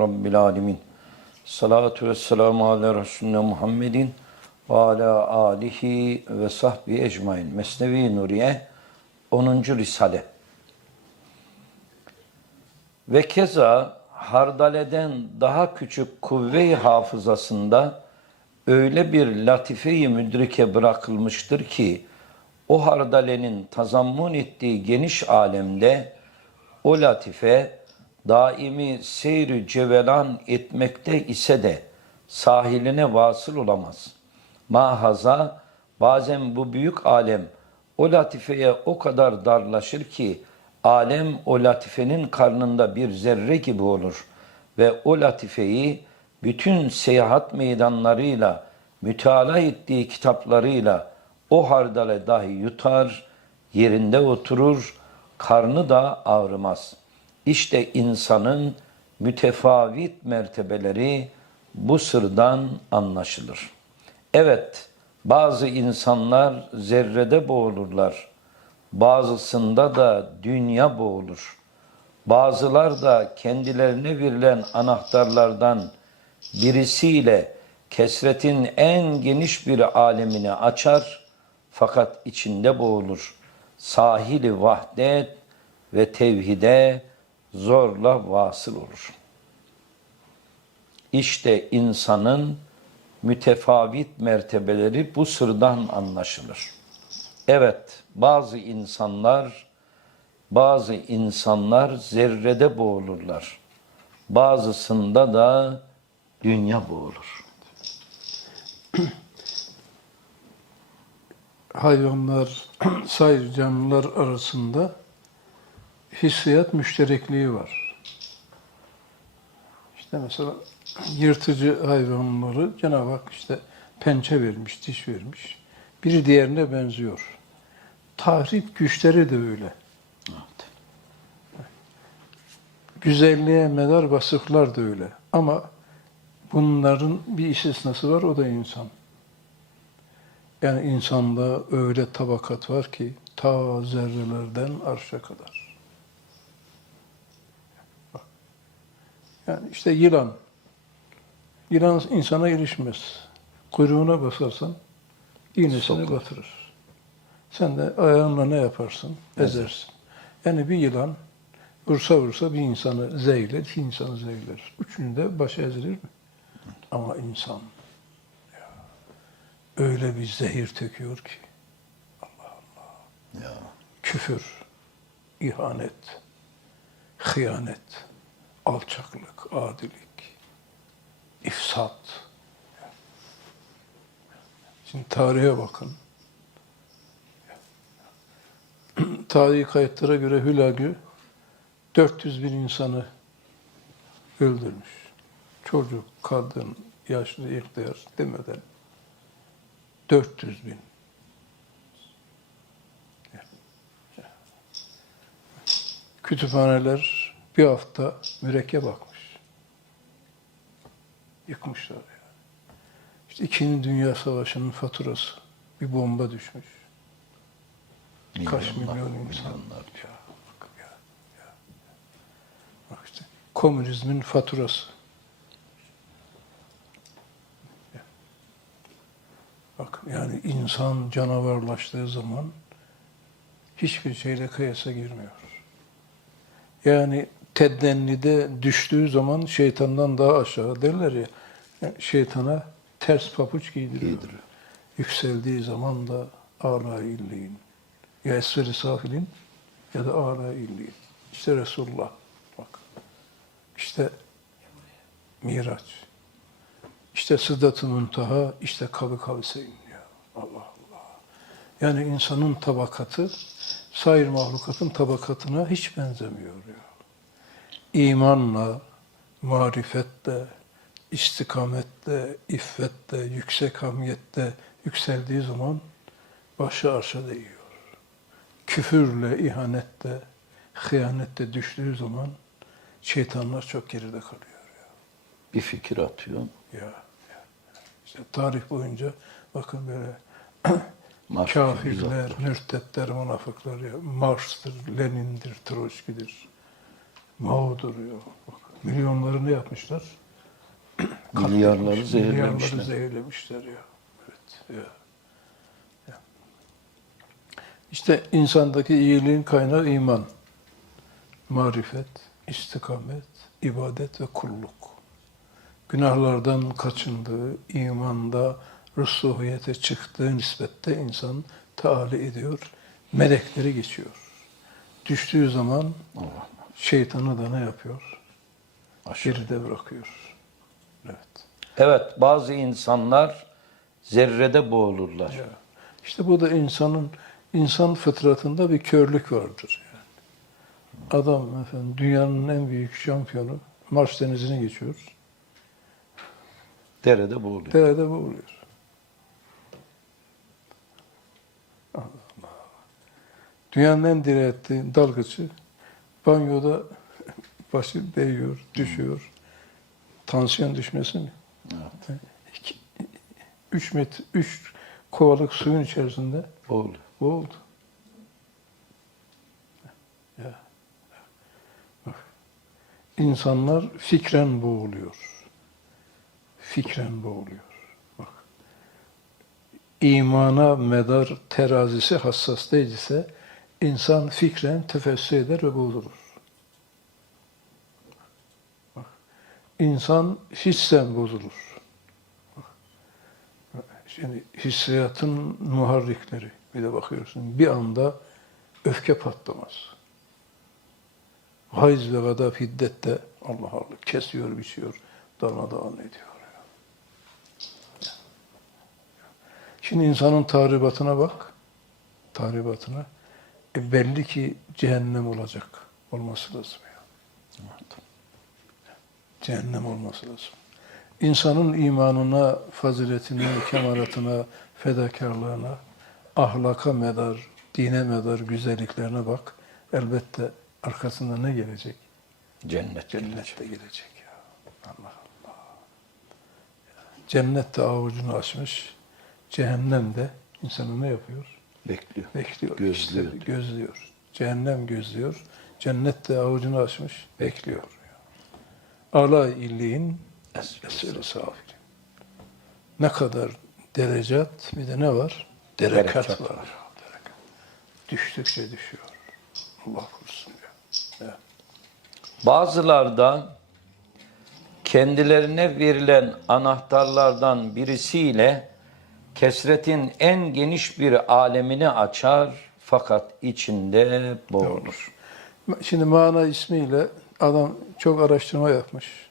Rabbil alemin. Salatu ve selamu ala Resulüne Muhammedin ve ala alihi ve sahbihi ecmain. Mesnevi Nuriye 10. Risale. Ve keza hardaleden daha küçük kuvve-i hafızasında öyle bir latife-i müdrike bırakılmıştır ki o hardalenin tazammun ettiği geniş alemde o latife daimi seyri cevelan etmekte ise de sahiline vasıl olamaz. Mahaza bazen bu büyük alem o latifeye o kadar darlaşır ki alem o latifenin karnında bir zerre gibi olur ve o latifeyi bütün seyahat meydanlarıyla, müteala ettiği kitaplarıyla o hardale dahi yutar, yerinde oturur, karnı da ağrımaz. İşte insanın mütefavit mertebeleri bu sırdan anlaşılır. Evet, bazı insanlar zerrede boğulurlar. Bazısında da dünya boğulur. Bazılar da kendilerine verilen anahtarlardan birisiyle kesretin en geniş bir alemini açar fakat içinde boğulur. Sahili vahdet ve tevhide zorla vasıl olur. İşte insanın mütefavit mertebeleri bu sırdan anlaşılır. Evet, bazı insanlar bazı insanlar zerrede boğulurlar. Bazısında da dünya boğulur. hayvanlar, sair canlılar arasında hissiyat müşterekliği var. İşte mesela yırtıcı hayvanları Cenab-ı Hak işte pençe vermiş, diş vermiş. Biri diğerine benziyor. Tahrip güçleri de öyle. Güzelliğe medar vasıflar da öyle. Ama bunların bir istisnası var, o da insan. Yani insanda öyle tabakat var ki ta zerrelerden arşa kadar. Yani işte yılan. Yılan insana ilişmez. Kuyruğuna basarsan iğnesini Sokar. batırır. Sen de ayağınla ne yaparsın? Ezersin. Yani bir yılan vursa vursa bir insanı zehirler, iki insanı zehirler. Üçünü başı ezilir mi? Ama insan öyle bir zehir töküyor ki Ya. küfür, ihanet, hıyanet, alçaklık, adilik, ifsat. Şimdi tarihe bakın. Tarihi kayıtlara göre Hülagü 400 bin insanı öldürmüş. Çocuk, kadın, yaşlı, ihtiyar demeden 400 bin. Kütüphaneler bir hafta mürekkep bakmış. Yıkmışlar yani. İşte İkinci Dünya Savaşı'nın faturası. Bir bomba düşmüş. Kaç Milyonlar, milyon insan. milyonlar. Ya, bak ya, ya. Bak işte komünizmin faturası. Bak yani insan canavarlaştığı zaman hiçbir şeyle kıyasa girmiyor. Yani teddennide düştüğü zaman şeytandan daha aşağı derler ya. şeytana ters papuç giydiriyor. Giydiriyor. Yükseldiği zaman da âlâ illiğin. Ya esferi safilin ya da âlâ illiğin. İşte Resulullah. Bak. İşte Miraç. İşte Sıddat-ı Muntaha, işte Kabı Kavseyn ya. Allah Allah. Yani insanın tabakatı, sair mahlukatın tabakatına hiç benzemiyor ya. İmanla, marifetle, istikametle, iffetle, yüksek hamiyette yükseldiği zaman başı arşa değiyor. Küfürle, ihanetle, hıyanette düştüğü zaman şeytanlar çok geride kalıyor ya. Bir fikir atıyor. Ya, ya. İşte tarih boyunca bakın böyle kafirler, mürtetler, münafıklar ya. Marş'tır, Lenin'dir, Troçki'dir. Mao'dur ya. Bakın. Milyonları ne yapmışlar? Milyarları Milyarları zehirlemişler. zehirlemişler ya. Evet. Ya. Ya. İşte insandaki iyiliğin kaynağı iman, marifet, istikamet, ibadet ve kulluk. Günahlardan kaçındığı, imanda, rusuhiyete çıktığı nispette insan taali ediyor, melekleri geçiyor. Düştüğü zaman Allah şeytanı da ne yapıyor? aşağı. Geride bırakıyor. Evet. Evet bazı insanlar zerrede boğulurlar. İşte bu da insanın insan fıtratında bir körlük vardır. Yani. Adam efendim dünyanın en büyük şampiyonu Mars denizine geçiyor. Derede boğuluyor. Derede boğuluyor. Allah Allah. Dünyanın en diretli dalgıcı banyoda başı değiyor, düşüyor. Tansiyon düşmesi mi? Evet. İki, üç metre, üç kovalık suyun içerisinde Boğuluyor. boğuldu. Ya. Bak. İnsanlar fikren boğuluyor. Fikren boğuluyor. Bak. İmana medar terazisi hassas değilse insan fikren tefessü eder ve boğulur. İnsan hissen bozulur. Şimdi hissiyatın muharrikleri bir de bakıyorsun bir anda öfke patlamaz. Hayz ve gadab hiddette Allah Allah kesiyor biçiyor darmadağın ediyor. ya. Şimdi insanın tahribatına bak. Tahribatına. E belli ki cehennem olacak. Olması lazım ya. Cehennem olması lazım. İnsanın imanına, faziletine, kemalatına, fedakarlığına, ahlaka medar, dine medar güzelliklerine bak. Elbette arkasında ne gelecek? Cennet. Cennet de gelecek ya. Allah Allah. Cennet de avucunu açmış. Cehennem de insanı ne yapıyor? Bekliyor. Bekliyor. Gözlüyor. işte, gözlüyor. Cehennem gözlüyor. Cennet de avucunu açmış. Bekliyor. Ala illiğin esveli safilin. Ne kadar derecat bir de ne var? Derekat, Derekat var. Derekat. Düştükçe düşüyor. Allah korusun ya. ya. Bazılarda kendilerine verilen anahtarlardan birisiyle kesretin en geniş bir alemini açar fakat içinde boğulur. Şimdi mana ismiyle adam çok araştırma yapmış.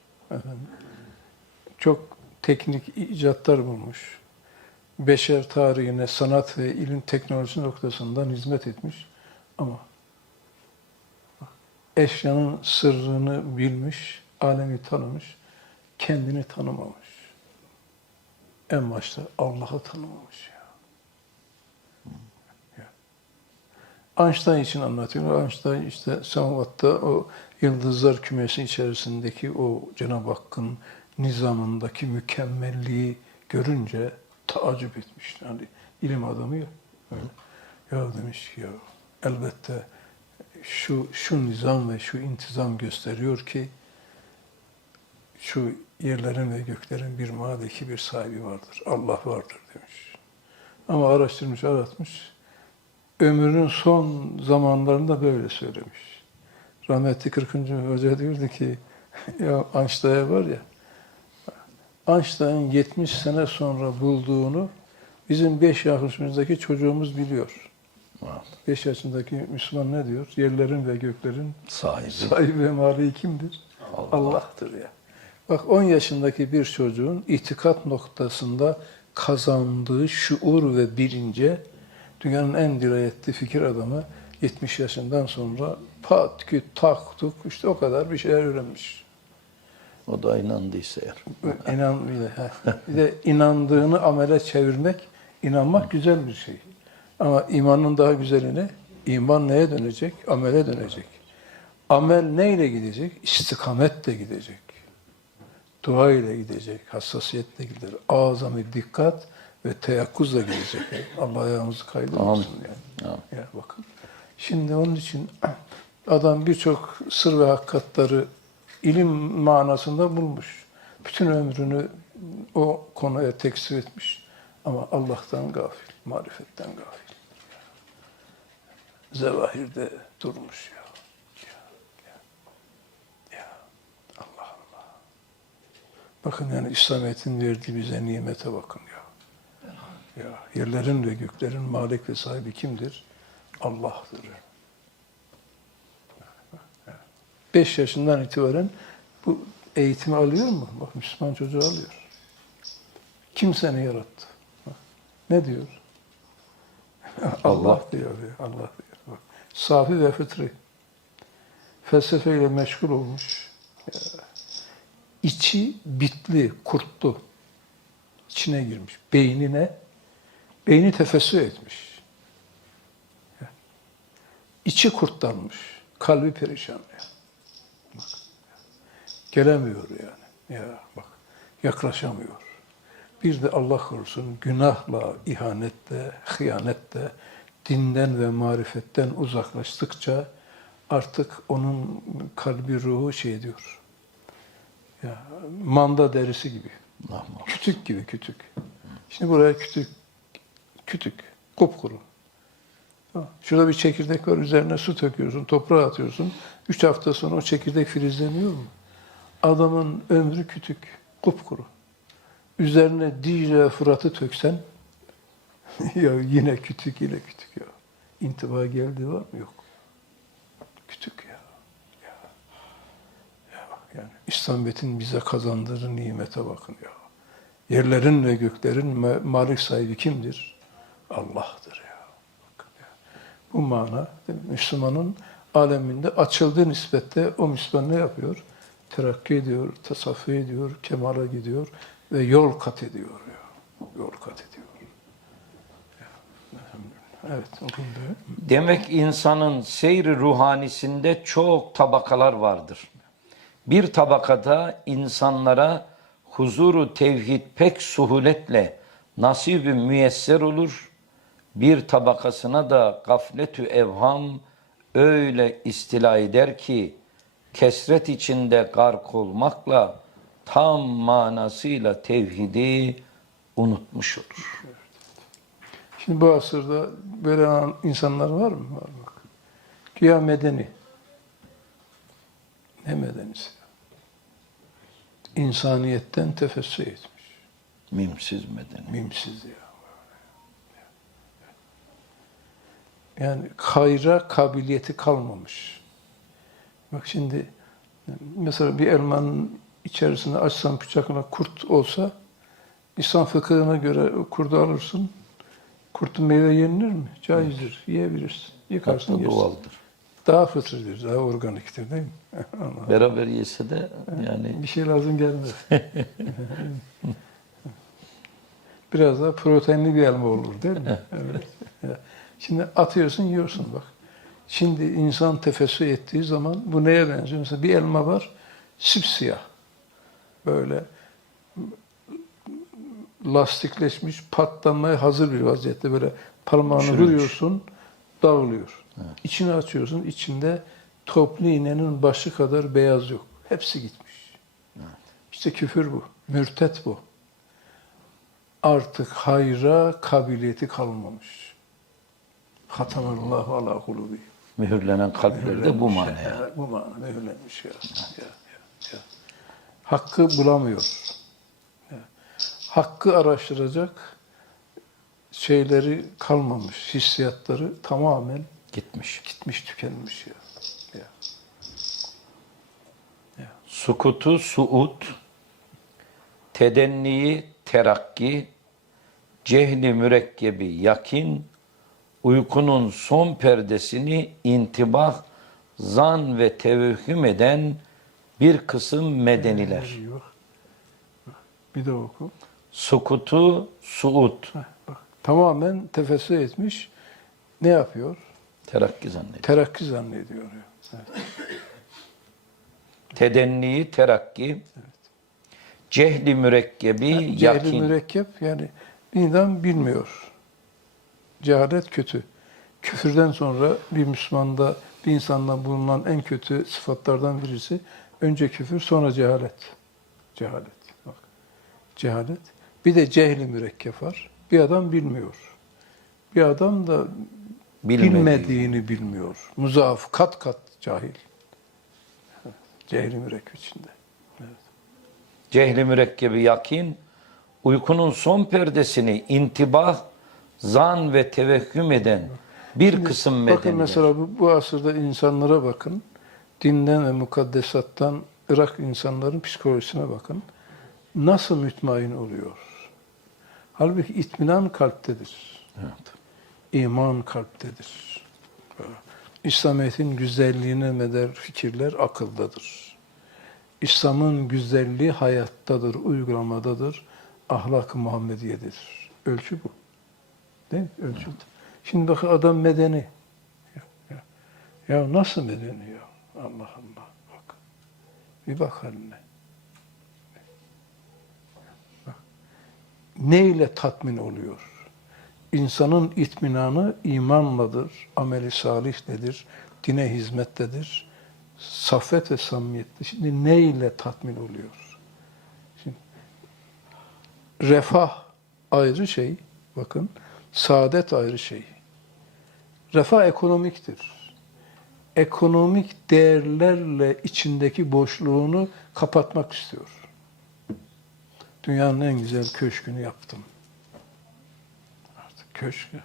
Çok teknik icatlar bulmuş. Beşer tarihine, sanat ve ilim teknolojisi noktasından hizmet etmiş. Ama eşyanın sırrını bilmiş, alemi tanımış, kendini tanımamış. En başta Allah'ı tanımamış ya. Einstein için anlatıyor. Einstein işte semavatta o yıldızlar kümesi içerisindeki o Cenab-ı Hakk'ın nizamındaki mükemmelliği görünce tacip etmiş. Yani ilim adamı ya. Ya demiş ki ya elbette şu şu nizam ve şu intizam gösteriyor ki şu yerlerin ve göklerin bir madeki bir sahibi vardır. Allah vardır demiş. Ama araştırmış, aratmış ömrünün son zamanlarında böyle söylemiş. Rahmetli 40. Hoca diyordu ki, ya Einstein var ya, Einstein 70 sene sonra bulduğunu bizim 5 yaşımızdaki çocuğumuz biliyor. 5 yaşındaki Müslüman ne diyor? Yerlerin ve göklerin Sahibi. sahibi ve maliği kimdir? Allah. Allah'tır ya. Bak 10 yaşındaki bir çocuğun itikat noktasında kazandığı şuur ve bilince dünyanın en dirayetli fikir adamı 70 yaşından sonra pat küt tak tuk işte o kadar bir şeyler öğrenmiş. O da inandıysa eğer. İnan bir de, heh. bir de inandığını amele çevirmek, inanmak güzel bir şey. Ama imanın daha güzeli ne? İman neye dönecek? Amele dönecek. Amel neyle gidecek? İstikametle gidecek. Dua ile gidecek, hassasiyetle gider. Azami dikkat ve teyakkuzla gidecek. Allah ayağımızı kaydırmasın yani. Amin. Ya bakın. Şimdi onun için adam birçok sır ve hakikatları ilim manasında bulmuş. Bütün ömrünü o konuya teksif etmiş. Ama Allah'tan gafil, marifetten gafil. Zevahirde durmuş ya. Ya, ya, ya. Allah Allah. Bakın yani İslamiyet'in verdiği bize nimete bakın ya. Yerlerin ve göklerin malik ve sahibi kimdir? Allah'tır. Beş yaşından itibaren bu eğitimi alıyor mu? Bak Müslüman çocuğu alıyor. Kim seni yarattı? Ne diyor? Allah diyor. ya, Allah diyor. Bak, safi ve fıtri. Felsefeyle meşgul olmuş. Ya, içi bitli, kurtlu. İçine girmiş. Beynine, beyni tefessü etmiş. Ya. İçi kurtlanmış. Kalbi perişan. Ya. Bak. Gelemiyor yani. Ya bak. Yaklaşamıyor. Bir de Allah korusun günahla, ihanetle, hıyanetle, dinden ve marifetten uzaklaştıkça artık onun kalbi ruhu şey diyor. Ya manda derisi gibi. Kütük gibi kütük. Şimdi buraya kütük, kütük, kupkuru. Şurada bir çekirdek var, üzerine su töküyorsun, toprağa atıyorsun. Üç hafta sonra o çekirdek filizleniyor mu? Adamın ömrü kütük, kupkuru. Üzerine Dicle, Fırat'ı töksen, ya yine kütük, yine kütük ya. İntiba geldi var mı? Yok. Kütük ya. Ya, ya yani İslamiyet'in bize kazandırdığı nimete bakın ya. Yerlerin ve göklerin ma- malik sahibi kimdir? Allah'tır ya. Bakın ya. Bu mana? Müslümanın aleminde açıldığı nispette o Müslüman ne yapıyor? Terakki ediyor, tasaffi ediyor, kemala gidiyor ve yol kat ediyor ya. Yol kat ediyor. Evet, okundu. Demek insanın seyri ruhanisinde çok tabakalar vardır. Bir tabakada insanlara huzuru tevhid pek suhuletle nasibi müyesser olur. Bir tabakasına da gafletü evham öyle istila eder ki kesret içinde gark olmakla tam manasıyla tevhidi unutmuş olur. Şimdi bu asırda böyle an- insanlar var mı? Var bak. Güya medeni. Ne medenisi? İnsaniyetten tefessü etmiş. Mimsiz medeni. Mimsiz ya. Yani hayra kabiliyeti kalmamış. Bak şimdi mesela bir elmanın içerisinde açsan bıçakla kurt olsa İslam fıkhına göre kurdu alırsın. Kurtun meyve yenilir mi? Caizdir. Yiyebilirsin. Yıkarsın Hatta yersin. doğaldır. Daha fıtridir, daha organiktir değil mi? Beraber yese de yani Bir şey lazım gelmez. Biraz daha proteinli bir elma olur değil mi? Evet. Şimdi atıyorsun yiyorsun bak. Şimdi insan tefessü ettiği zaman bu neye benziyor? Mesela bir elma var, sipsiyah. Böyle lastikleşmiş, patlamaya hazır bir vaziyette böyle parmağını Çürümüş. vuruyorsun, dağılıyor. İçini açıyorsun, içinde toplu iğnenin başı kadar beyaz yok. Hepsi gitmiş. İşte küfür bu, mürtet bu. Artık hayra kabiliyeti kalmamış. Hatamallahu ala kulubi. mühürlenen kalplerde bu manaya. Evet, bu mana mühürlenmiş ya. ya, ya, ya. Hakkı bulamıyor. Ya. Hakkı araştıracak şeyleri kalmamış, hissiyatları tamamen Gitmiş. gitmiş, tükenmiş ya. ya. Sukutu suut, tedenniyi terakki, cehli mürekkebi yakin, uykunun son perdesini intibah, zan ve tevehhüm eden bir kısım medeniler. Bir de oku. Sukutu suut, Heh, bak. Tamamen tefessü etmiş. Ne yapıyor? terakki zannediyor. Terakki zannediyor. Evet. Tedenniyi terakki, cehli mürekkebi Cehli yakin. mürekkep yani bir insan bilmiyor. Cehalet kötü. Küfürden sonra bir Müslümanda, bir insanda bulunan en kötü sıfatlardan birisi Önce küfür, sonra cehalet. Cehalet. Bak. Cehalet. Bir de cehli mürekkep var. Bir adam bilmiyor. Bir adam da Bilmediği. bilmediğini bilmiyor. Muzaaf, kat kat cahil. Cehli mürekkep içinde. Cehli mürekkebi yakin, uykunun son perdesini intibah, zan ve tevehhüm eden bir kısım Bakın medeniler. mesela bu, bu asırda insanlara bakın. Dinden ve mukaddesattan Irak insanların psikolojisine bakın. Nasıl mütmain oluyor? Halbuki itminan kalptedir. İman kalptedir. İslamiyet'in güzelliğine meder fikirler akıldadır. İslam'ın güzelliği hayattadır, uygulamadadır, ahlak-ı Muhammediye'dir. Ölçü bu. Değil mi? Ölçü bu. Şimdi bakın adam medeni. Ya. ya nasıl medeni ya? Allah Allah. Bak. Bir bak haline. Bak. Neyle tatmin oluyor? İnsanın itminanı imanladır, ameli salihledir, dine hizmettedir, saffet ve samimiyettir. Şimdi neyle tatmin oluyor? Şimdi, refah ayrı şey, bakın, saadet ayrı şey. Refah ekonomiktir. Ekonomik değerlerle içindeki boşluğunu kapatmak istiyor. Dünyanın en güzel köşkünü yaptım. Artık köşkü.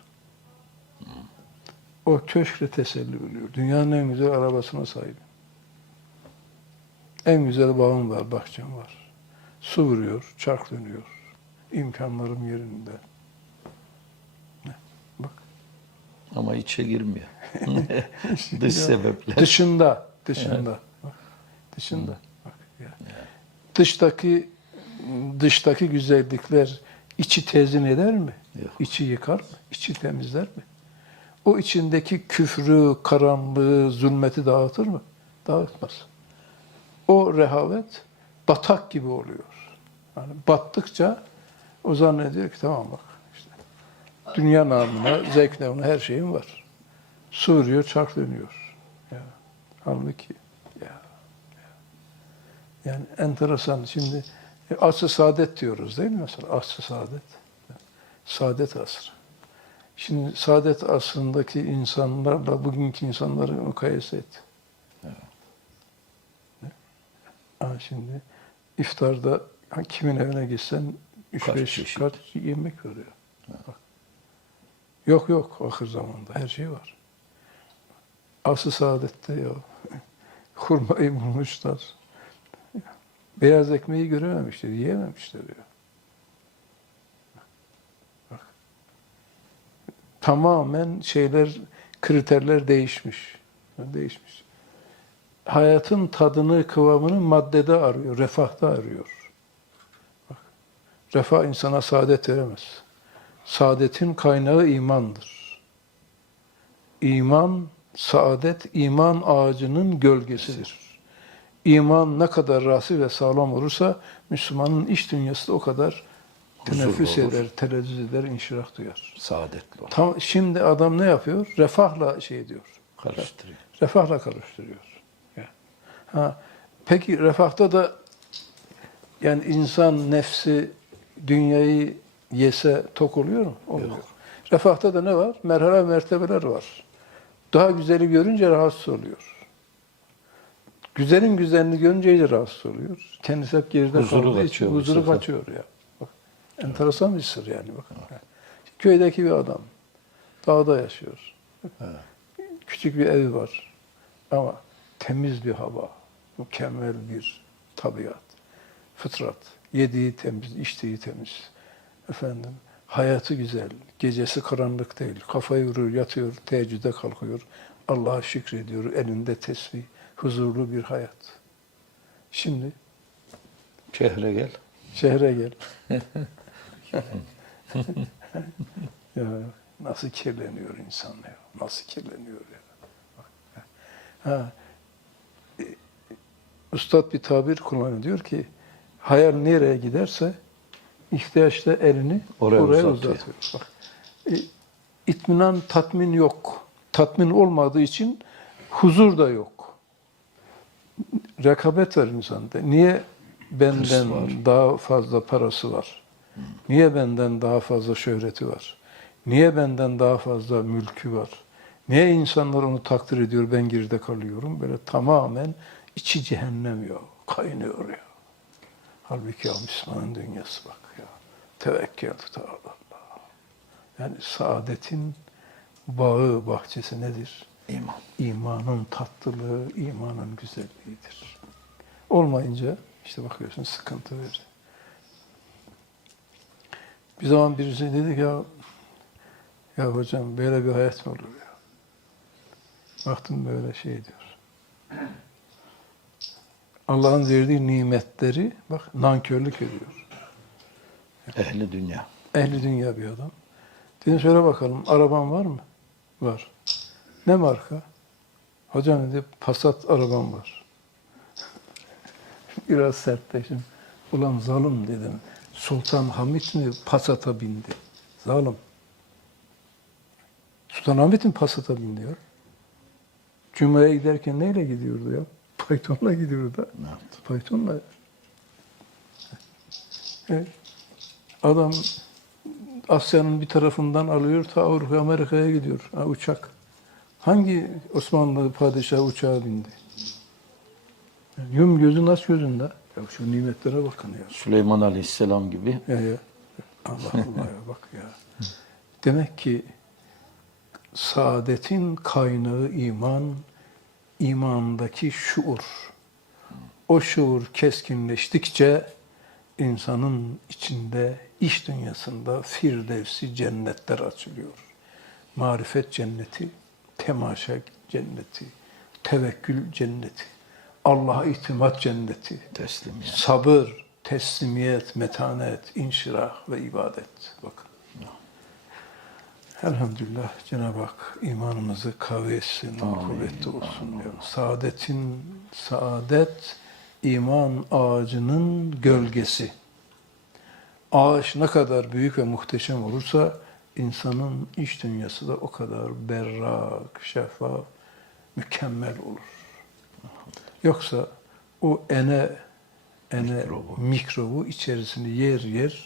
O köşkle teselli buluyor. Dünyanın en güzel arabasına sahibim. En güzel bağım var, bahçem var. Su vuruyor, çark dönüyor. İmkanlarım yerinde. Ne? Bak. Ama içe girmiyor. Dış sebepler. Dışında, dışında. Bak, dışında. Bak, ya. Dıştaki dıştaki güzellikler içi tezin eder mi? Yok. İçi yıkar mı? İçi temizler mi? O içindeki küfrü, karanlığı, zulmeti dağıtır mı? Dağıtmaz. O rehavet batak gibi oluyor. Yani battıkça o zannediyor ki tamam bak dünya namına, zevk namına her şeyim var. Su vuruyor, çark dönüyor. Ya. Halbuki ya, ya. Yani enteresan. Şimdi e, asr-ı saadet diyoruz değil mi mesela? Asr-ı saadet. Saadet asrı. Şimdi saadet asrındaki insanlarla bugünkü insanları mukayese et. Ha şimdi iftarda ha, kimin evine gitsen üç Kaç beş çeşit? kaç yemek veriyor. Bak. Yok yok ahir zamanda her şey var. Asıl saadette ya. Hurmayı bulmuşlar. Beyaz ekmeği görememişler, yiyememişler ya. Bak. Tamamen şeyler, kriterler değişmiş. Değişmiş. Hayatın tadını, kıvamını maddede arıyor, refahta arıyor. Bak. Refah insana saadet veremez. Saadetin kaynağı imandır. İman, saadet, iman ağacının gölgesidir. İman ne kadar rasi ve sağlam olursa Müslümanın iç dünyası da o kadar teneffüs olur. eder, telezzüz eder, inşirah duyar. Saadetli ol. Tam, şimdi adam ne yapıyor? Refahla şey diyor. Karıştırıyor. Refahla karıştırıyor. Ha, peki refahta da yani insan nefsi dünyayı yese tok oluyor mu? Olmuyor. Refahta da ne var? Merhale mertebeler var. Daha güzeli görünce rahatsız oluyor. Güzelin güzelini görünce iyice rahatsız oluyor. Kendisi hep geride Huzuru kaldığı için kaçıyor huzuru kaçıyor ya. Bak, enteresan bir sır yani. Bakın. Köydeki bir adam. Dağda yaşıyor. Küçük bir evi var. Ama temiz bir hava, mükemmel bir tabiat, fıtrat, yediği temiz, içtiği temiz. Efendim, hayatı güzel, gecesi karanlık değil, kafayı vurur, yatıyor, teheccüde kalkıyor, Allah'a şükrediyor, elinde tesbih, huzurlu bir hayat. Şimdi Şehre gel. şehre gel. ya nasıl kirleniyor insan ya, nasıl kirleniyor ya. Ha, e, Üstad bir tabir kullanıyor. Diyor ki hayal nereye giderse ihtiyaçta elini Oraya oraya, uzatıyor. uzatıyor. Bak, e, itminan, tatmin yok. Tatmin olmadığı için huzur da yok. rekabet var insanda. Niye benden daha fazla parası var? Niye benden daha fazla şöhreti var? Niye benden daha fazla mülkü var? Niye insanlar onu takdir ediyor, ben geride kalıyorum? Böyle tamamen içi cehennem ya, kaynıyor ya. Halbuki ya Müslümanın dünyası bak. Tevekkül Allah. Yani saadetin bağı, bahçesi nedir? İman. İmanın tatlılığı, imanın güzelliğidir. Olmayınca işte bakıyorsun sıkıntı verir. Bir zaman birisi dedi ki ya, ya hocam böyle bir hayat mı olur ya? Baktım böyle şey diyor. Allah'ın verdiği nimetleri bak nankörlük ediyor. Ehli dünya. Ehli dünya bir adam. Dedim söyle bakalım araban var mı? Var. Ne marka? Hocam dedi Passat arabam var. Biraz sertleşim. Ulan zalim dedim. Sultan Hamit mi Passat'a bindi? Zalim. Sultan Hamit mi Passat'a bindi ya? Cuma'ya giderken neyle gidiyordu ya? Python'la gidiyordu da. Ne yaptı? Python'la. Evet. Adam Asya'nın bir tarafından alıyor ta Avrupa Amerika'ya gidiyor. Ha, uçak. Hangi Osmanlı padişahı uçağa bindi? Yani yum gözü nas gözünde. Ya şu nimetlere bakın ya. Süleyman Aleyhisselam gibi Ya, ya. Allah Allah ya bak ya. Demek ki saadetin kaynağı iman, imandaki şuur. O şuur keskinleştikçe insanın içinde, iş dünyasında firdevsi cennetler açılıyor. Marifet cenneti, temaşa cenneti, tevekkül cenneti, Allah'a itimat cenneti, teslimiyet. sabır, teslimiyet, metanet, inşirah ve ibadet. Bakın. Elhamdülillah Cenab-ı Hak imanımızı kavve etsin, kuvvetli olsun. Ya. Saadetin, saadet iman ağacının gölgesi. Ağaç ne kadar büyük ve muhteşem olursa insanın iç dünyası da o kadar berrak, şeffaf, mükemmel olur. Yoksa o ene ene Mikrobu. mikrobu, içerisini yer yer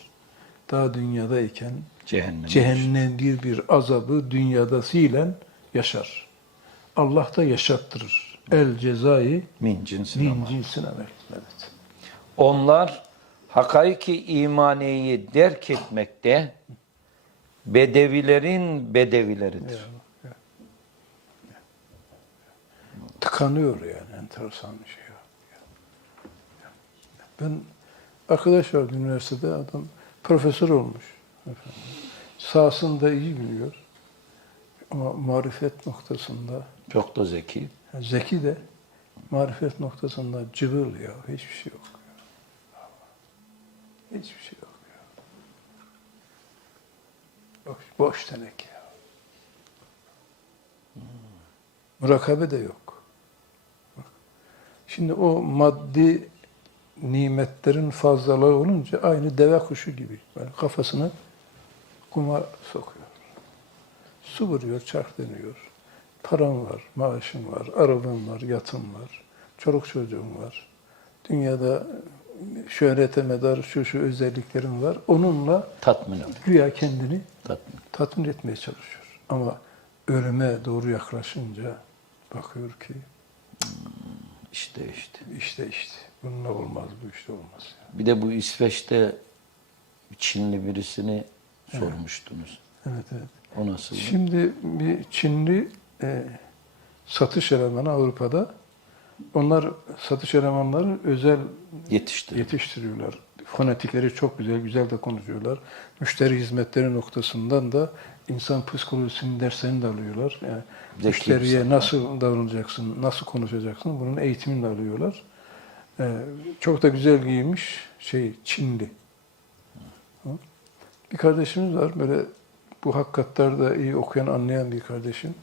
daha dünyadayken Cehennem. cehennem bir bir azabı dünyada fiilen yaşar. Allah da yaşattırır. El cezayı Min cinsin min ama. cinsin amel. Evet. Onlar hakaiki imaniyeyi derk etmekte bedevilerin bedevileridir. Tıkanıyor yani enteresan bir şey. ya. Ben arkadaş vardı üniversitede adam profesör olmuş. Efendim. Sahasını da iyi biliyor. Ama marifet noktasında Çok da zeki. Yani zeki de marifet noktasında cıvıl ya. Hiçbir şey yok. Hiçbir şey yok. Boş, boş tenek ya. Murakabe de yok. Şimdi o maddi nimetlerin fazlalığı olunca aynı deve kuşu gibi. Yani kafasını kuma sokuyor. Su vuruyor, çark dönüyor. Param var, maaşım var, arabam var, yatım var, çoluk çocuğum var. Dünyada şöhrete medar şu şu özelliklerim var. Onunla Tatmin ol. güya kendini Tatmin. tatmin etmeye çalışıyor. Ama ölüme doğru yaklaşınca bakıyor ki İşte işte. işte işte bununla olmaz, bu işte olmaz. Bir de bu İsveç'te Çinli birisini sormuştunuz. Evet, evet. O nasıl? Şimdi bir Çinli e, satış elemanı Avrupa'da. Onlar satış elemanları özel Yetişti. yetiştiriyorlar. Fonetikleri çok güzel, güzel de konuşuyorlar. Müşteri hizmetleri noktasından da insan psikolojisinin derslerini de alıyorlar. Yani Zeki müşteriye nasıl davranacaksın, nasıl konuşacaksın bunun eğitimini de alıyorlar. Ee, çok da güzel giymiş şey Çinli. Bir kardeşimiz var böyle bu hakikatlarda iyi okuyan, anlayan bir kardeşim.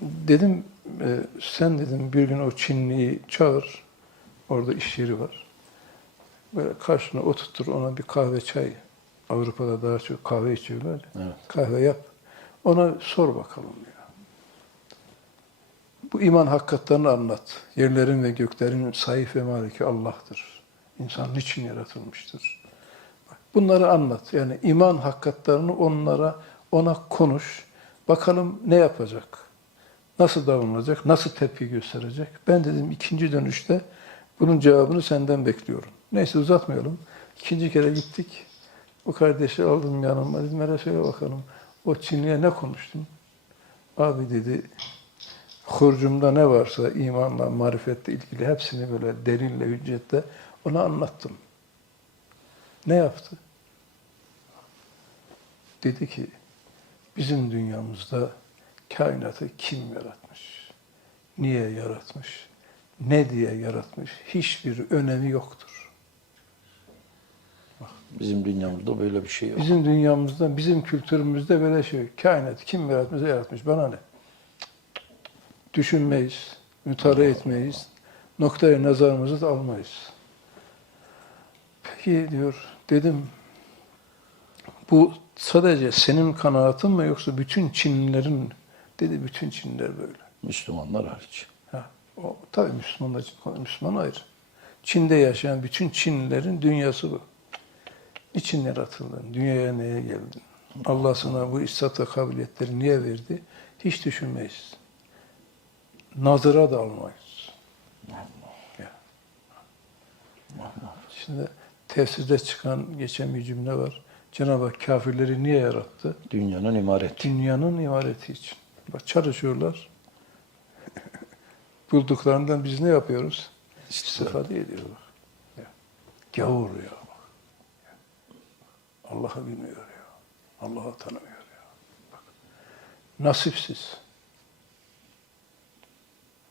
Dedim e, sen dedim bir gün o Çinliyi çağır. Orada iş yeri var. Böyle karşına oturtur ona bir kahve çay. Avrupa'da daha çok kahve içiyorlar. Evet. Kahve yap. Ona sor bakalım ya. Bu iman hakikatlerini anlat. Yerlerin ve göklerin sahip ve maliki Allah'tır. İnsan niçin yaratılmıştır? Bunları anlat. Yani iman hakikatlerini onlara, ona konuş. Bakalım ne yapacak? Nasıl davranacak? Nasıl tepki gösterecek? Ben dedim ikinci dönüşte bunun cevabını senden bekliyorum. Neyse uzatmayalım. İkinci kere gittik. Bu kardeşi aldım yanıma. Dedim hele söyle bakalım. O Çinli'ye ne konuştun? Abi dedi hurcumda ne varsa imanla, marifetle ilgili hepsini böyle delille, hüccetle ona anlattım. Ne yaptı? Dedi ki bizim dünyamızda kainatı kim yaratmış? Niye yaratmış? Ne diye yaratmış? Hiçbir önemi yoktur. Bizim dünyamızda böyle bir şey yok. Bizim dünyamızda, bizim kültürümüzde böyle şey. yok. Kainatı kim yaratmış? Yaratmış. Bana ne? Düşünmeyiz, mütala etmeyiz. Noktaya nazarımızı da almayız. Peki diyor, dedim bu sadece senin kanaatin mi yoksa bütün Çinlilerin dedi bütün Çinliler böyle. Müslümanlar hariç. Ha, o tabii Müslümanlar Müslüman ayrı. Çin'de yaşayan bütün Çinlilerin dünyası bu. Niçin yaratıldın? Dünyaya neye geldin? Allah sana bu istat ve kabiliyetleri niye verdi? Hiç düşünmeyiz. Nazıra da almayız. Ya. Şimdi tefsirde çıkan geçen bir cümle var. Cenab-ı Hak kafirleri niye yarattı? Dünyanın imareti. Dünyanın imareti için. Bak çalışıyorlar. Bulduklarından biz ne yapıyoruz? İstifade ediyorlar. Ya. Gavur ya. Allah'ı bilmiyor ya. Allah'ı tanımıyor ya. Bak. Nasipsiz.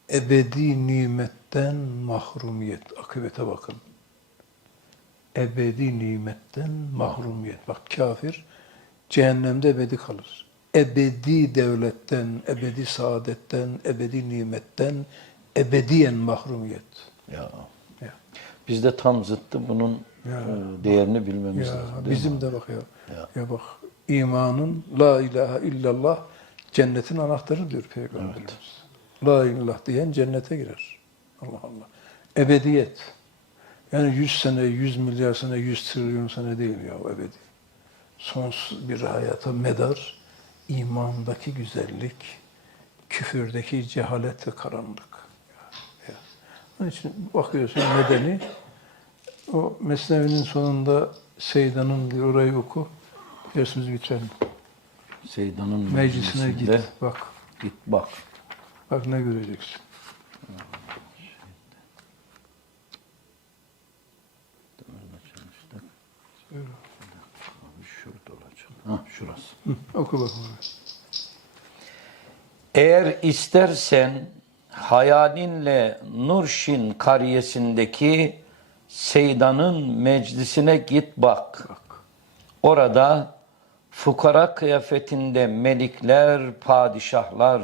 Ebedi nimetten mahrumiyet. Akıbete bakın. Ebedi nimetten mahrumiyet. Bak kafir cehennemde ebedi kalır. Ebedi devletten, ebedi saadetten, ebedi nimetten, ebediyen mahrumiyet. Ya. Ya. Bizde tam zıttı bunun Ya. e, değerini bilmemiz Ya lazım. bizim de bak ya. Ya. Ya bak imanın la ilahe illallah cennetin anahtarı diyor Peygamberimiz. La ilallah diyen cennete girer. Allah Allah. Ebediyet. Yani 100 sene, 100 milyar sene, 100 trilyon sene değil ya ebedi. Sonsuz bir hayata medar, imandaki güzellik, küfürdeki cehalet ve karanlık. Onun için bakıyorsun medeni, o Mesnevi'nin sonunda Seydan'ın diyor orayı oku, dersimizi bitirelim. Seydan'ın Meclisine git, bak. Git bak. Bak ne göreceksin. Buyur. Ha şurası. Hı, oku bakalım. Eğer istersen hayalinle Nurşin kariyesindeki Seydan'ın meclisine git bak. Orada fukara kıyafetinde melikler, padişahlar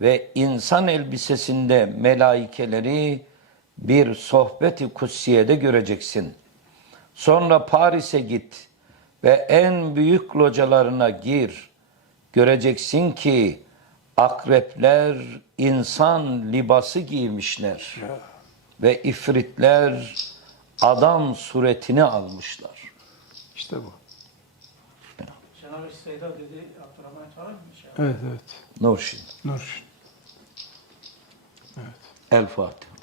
ve insan elbisesinde melaikeleri bir sohbeti kutsiyede göreceksin. Sonra Paris'e git ve en büyük localarına gir. Göreceksin ki akrepler insan libası giymişler ve ifritler adam suretini almışlar. İşte bu. Cenab-ı Seyda dedi Abdurrahman Çağrı mı? Evet, evet. Nurşin. Nur. Evet. El Fatiha.